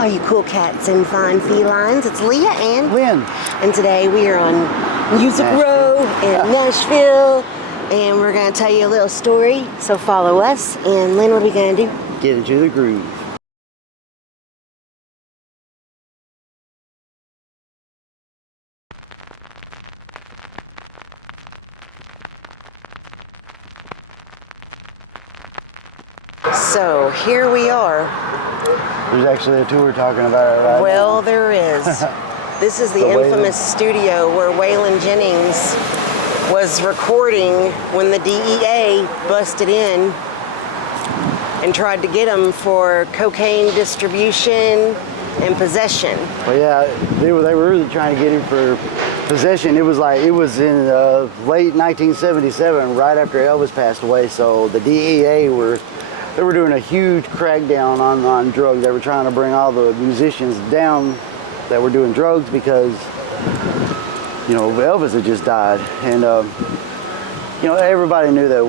all you cool cats and fine felines. It's Leah and Lynn. And today we are on Music Row in Nashville, and we're going to tell you a little story. So follow us, and Lynn, what are we going to do? Get into the groove. So here we are. There's actually a tour talking about it right Well, now. there is. This is the infamous studio where Waylon Jennings was recording when the DEA busted in and tried to get him for cocaine distribution and possession. Well, yeah, they were really trying to get him for possession. It was in late 1977, right after Elvis passed away. So the DEA were doing a huge crackdown on drugs. They were trying to bring all the musicians down that were doing drugs because, you know, Elvis had just died, and you know, everybody knew that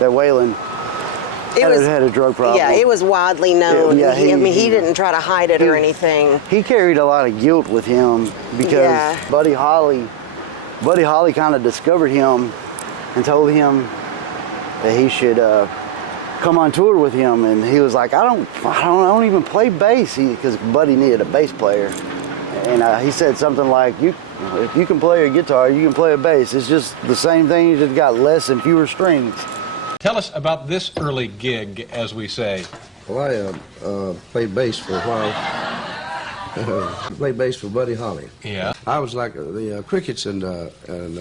Waylon had a drug problem. Yeah, it was widely known. Yeah, he didn't try to hide it or anything. He carried a lot of guilt with him because Buddy Holly kind of discovered him and told him that he should come on tour with him, and he was like, I don't even play bass, because Buddy needed a bass player, and he said something like, if you can play a guitar, you can play a bass. It's just the same thing, you just got less and fewer strings. Tell us about this early gig, as we say. Well, I played bass for a while. Played bass for Buddy Holly. Yeah. I was like the Crickets, and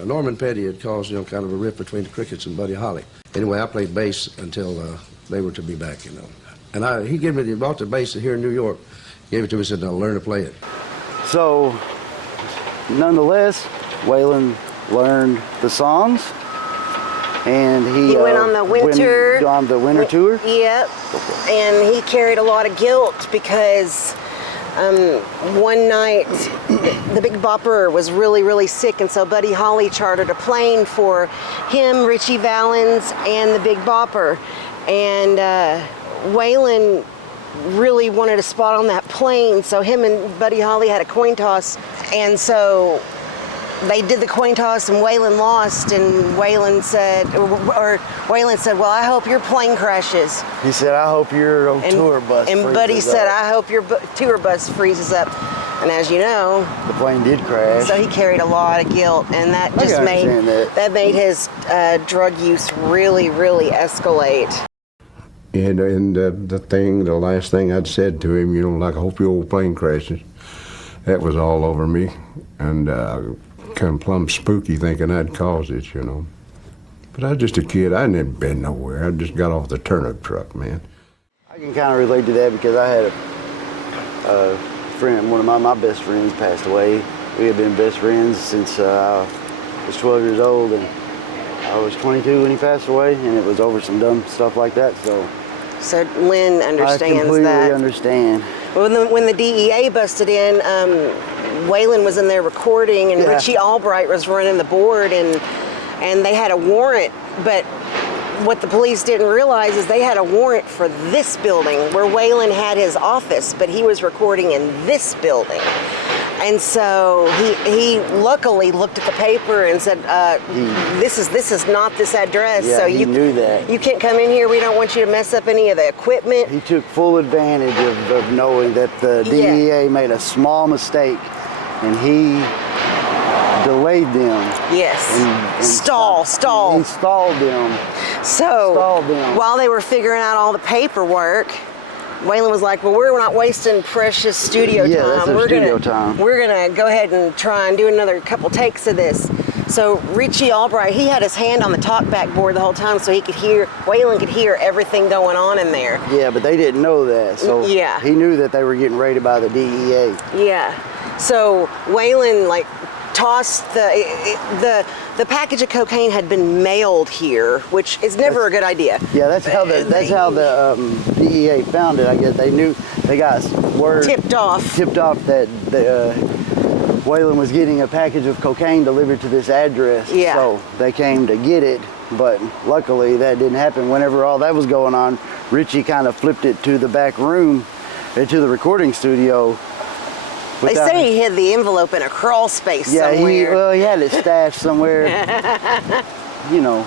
Norman Petty had caused, you know, kind of a rift between the Crickets and Buddy Holly. Anyway, I played bass until they were to be back, you know. And he bought the bass here in New York, gave it to me, and said, "Now learn to play it." So, nonetheless, Waylon learned the songs, and he went on the winter tour. Yep, and he carried a lot of guilt because one night the Big Bopper was really, really sick, and so Buddy Holly chartered a plane for him, Richie Valens, and the Big Bopper, and Waylon really wanted a spot on that plane, so him and Buddy Holly had a coin toss, and so they did the coin toss, and Waylon lost, and Waylon said, well, I hope your plane crashes. He said, I hope your tour bus And freezes Buddy said, up. I hope your tour bus freezes up. And as you know, The plane did crash. so he carried a lot of guilt, and that just made his drug use really, really escalate. And the last thing I'd said to him, you know, like, I hope your old plane crashes. That was all over me, and kind of plumb spooky thinking I'd caused it, you know. But I was just a kid. I never been nowhere. I just got off the turnip truck, man. I can kind of relate to that because I had a friend, one of my best friends passed away. We had been best friends since I was 12 years old, and I was 22 when he passed away, and it was over some dumb stuff like that. So Lynn understands that. I completely understand. When the DEA busted in, Waylon was in there recording, and Richie Albright was running the board, and they had a warrant, but what the police didn't realize is they had a warrant for this building where Waylon had his office, but he was recording in this building. And so he luckily looked at the paper and said, this is not this address. Yeah, so he knew that. You can't come in here. We don't want you to mess up any of the equipment. He took full advantage of knowing that the DEA made a small mistake, and he delayed them. Yes. And stalled. He stalled them. So while they were figuring out all the paperwork, Waylon was like, well, we're not wasting precious studio time. We're gonna go ahead and try and do another couple takes of this. So Richie Albright, he had his hand on the talkback board the whole time, so Waylon could hear everything going on in there. Yeah, but they didn't know that. So he knew that they were getting raided by the DEA. Yeah. So Waylon tossed the package of cocaine had been mailed here, which is never a good idea. Yeah, that's how the DEA found it. I guess they got word tipped off that Waylon was getting a package of cocaine delivered to this address. Yeah. So they came to get it, but luckily that didn't happen. Whenever all that was going on, Richie kind of flipped it to the back room into the recording studio. They say he hid the envelope in a crawl space Yeah, somewhere. he had it stashed somewhere. You know.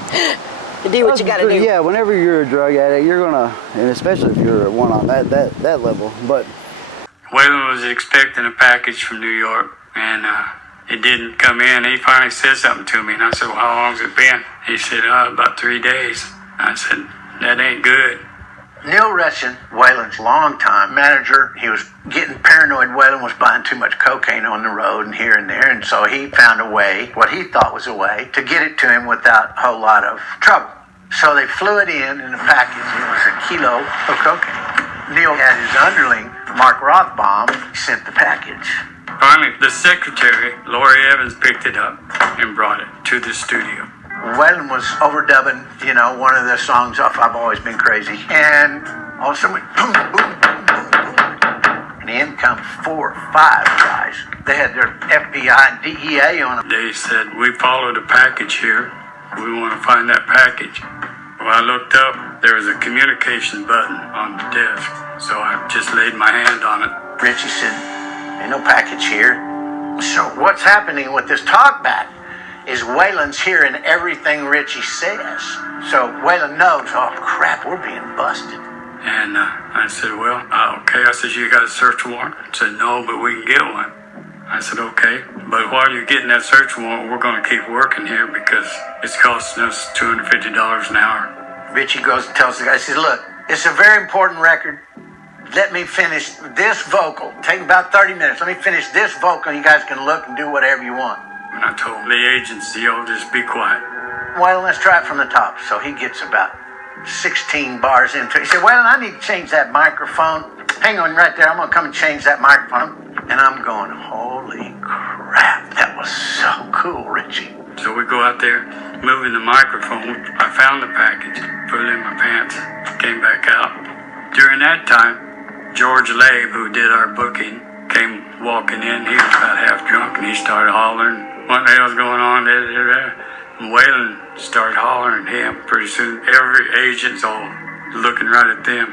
To do what you gotta do. Yeah, whenever you're a drug addict, you're gonna, and especially if you're one on that level. But Waylon was expecting a package from New York, and it didn't come in. He finally said something to me, and I said, well, how long's it been? He said, about 3 days. I said, that ain't good. Neil Retchen, Waylon's longtime manager, he was getting paranoid Waylon was buying too much cocaine on the road and here and there, and so he found a way, what he thought was a way, to get it to him without a whole lot of trouble. So they flew it in a package. It was a kilo of cocaine. Neil had his underling, Mark Rothbaum, sent the package. Finally, the secretary, Lori Evans, picked it up and brought it to the studio. Waylon was overdubbing, one of the songs off I've Always Been Crazy. And all of a sudden, boom, boom, boom, boom, boom. And in come 4 or 5 guys. They had their FBI and DEA on them. They said, we followed a package here. We want to find that package. Well, I looked up. There was a communication button on the desk. So I just laid my hand on it. Richie said, ain't no package here. So what's happening with this talkback is Waylon's hearing everything Richie says. So Waylon knows, oh crap, we're being busted. And I said, well, okay. I said, you got a search warrant? I said, no, but we can get one. I said, okay. But while you're getting that search warrant, we're going to keep working here because it's costing us $250 an hour. Richie goes and tells the guy, he says, look, it's a very important record. Let me finish this vocal. Take about 30 minutes. Let me finish this vocal. You guys can look and do whatever you want. And I told the agency, just be quiet. Well, let's try it from the top. So he gets about 16 bars into it. He said, well, I need to change that microphone. Hang on right there. I'm going to come and change that microphone. And I'm going, holy crap. That was so cool, Richie. So we go out there, moving the microphone. I found the package, put it in my pants, came back out. During that time, George Labe, who did our booking, came walking in. He was about half drunk, and he started hollering, what the hell's going on? And Waylon started hollering at him. Pretty soon, every agent's all looking right at them.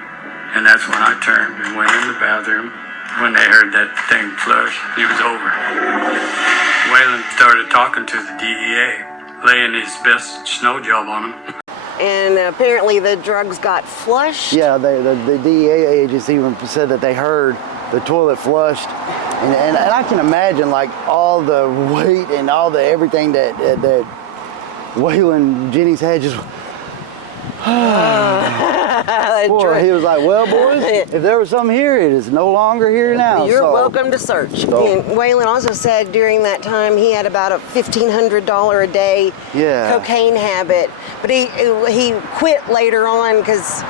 And that's when I turned and went in the bathroom. When they heard that thing flush, it was over. Waylon started talking to the DEA, laying his best snow job on them. And apparently the drugs got flushed. yeah, the DEA agents even said that they heard the toilet flushed. And I can imagine like all the weight and all the everything that Waylon Jennings had just. Boy, he was like, well, boys, if there was something here, it is no longer here now. You're welcome to search. And Waylon also said during that time he had about a $1,500 a day cocaine habit. But he quit later on because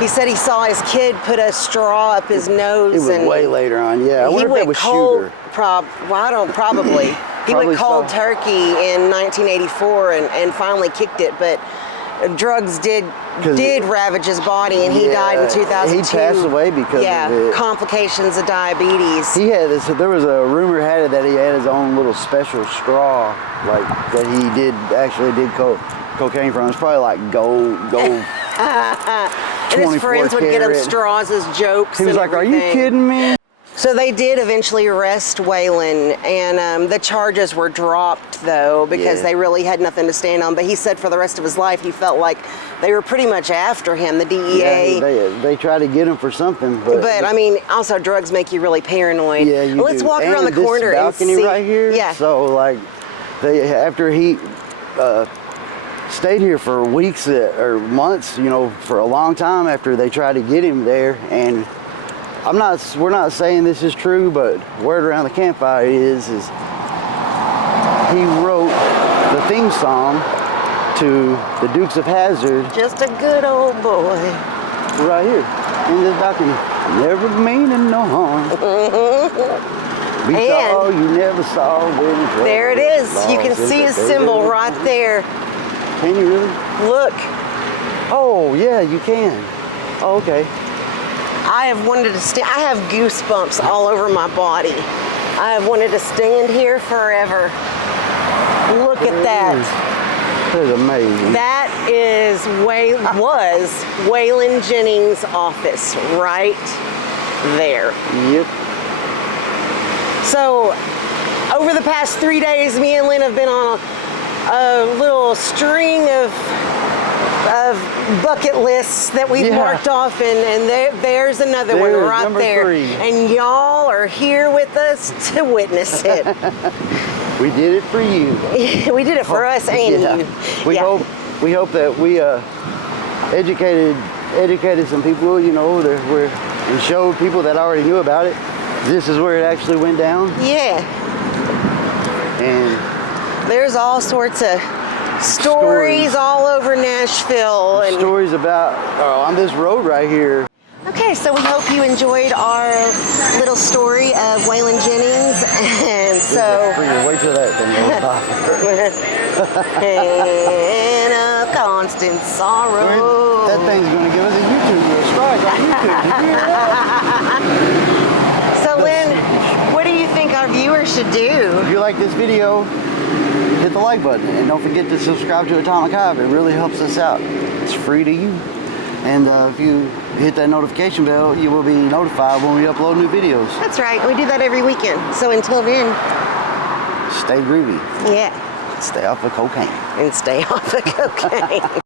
he said he saw his kid put a straw up his nose. It was way later on, yeah. I wonder if that was Shooter. Probably. He went cold turkey in 1984 and finally kicked it, but drugs did ravage his body, and he died in 2002. He passed away because of it. Complications of diabetes. He had this. There was a rumor had it that he had his own little special straw, like that he did cocaine from. It's probably like gold. And his friends would get him straws as jokes. He was like, "Are you kidding me?" So they did eventually arrest Waylon, and the charges were dropped, though, because they really had nothing to stand on. But he said for the rest of his life, he felt like they were pretty much after him, the DEA. Yeah, they tried to get him for something. But I mean, also drugs make you really paranoid. Yeah, you Let's do. walk around the corner and see. Balcony right here. Yeah. So, like, after he stayed here for weeks or months, for a long time after they tried to get him there, and we're not saying this is true, but word around the campfire is he wrote the theme song to the Dukes of Hazzard. Just a good old boy. Right here in this balcony. Never meaning no harm. Beats all you never saw. There it is. You can see his symbol right there. Can you really? Look. Oh yeah, you can. Oh, okay. I have wanted to I have goosebumps all over my body. I have wanted to stand here forever. Look at that. That is amazing. That was Waylon Jennings' office right there. Yep. So, over the past 3 days, me and Lynn have been on a little string of bucket lists that we've marked off, and there's another one There's right number there. 3. And y'all are here with us to witness it. We did it for you. We did it for us and you. We hope that we educated some people, you know, and showed people that already knew about it. This is where it actually went down. Yeah. And there's all sorts of stories all over Nashville. And stories about on this road right here. okay, so we hope you enjoyed our little story of Waylon Jennings. And so Wait till that thing goes by. and of constant sorrow. That thing's gonna give us a YouTube subscribe on YouTube. So Lynn, what do you think our viewers should do? If you like this video, hit the like button and don't forget to subscribe to Atomic Hive. It really helps us out. It's free to you. And if you hit that notification bell, you will be notified when we upload new videos. That's right, we do that every weekend. So until then, Stay groovy. yeah, Stay off of cocaine. and stay off the cocaine.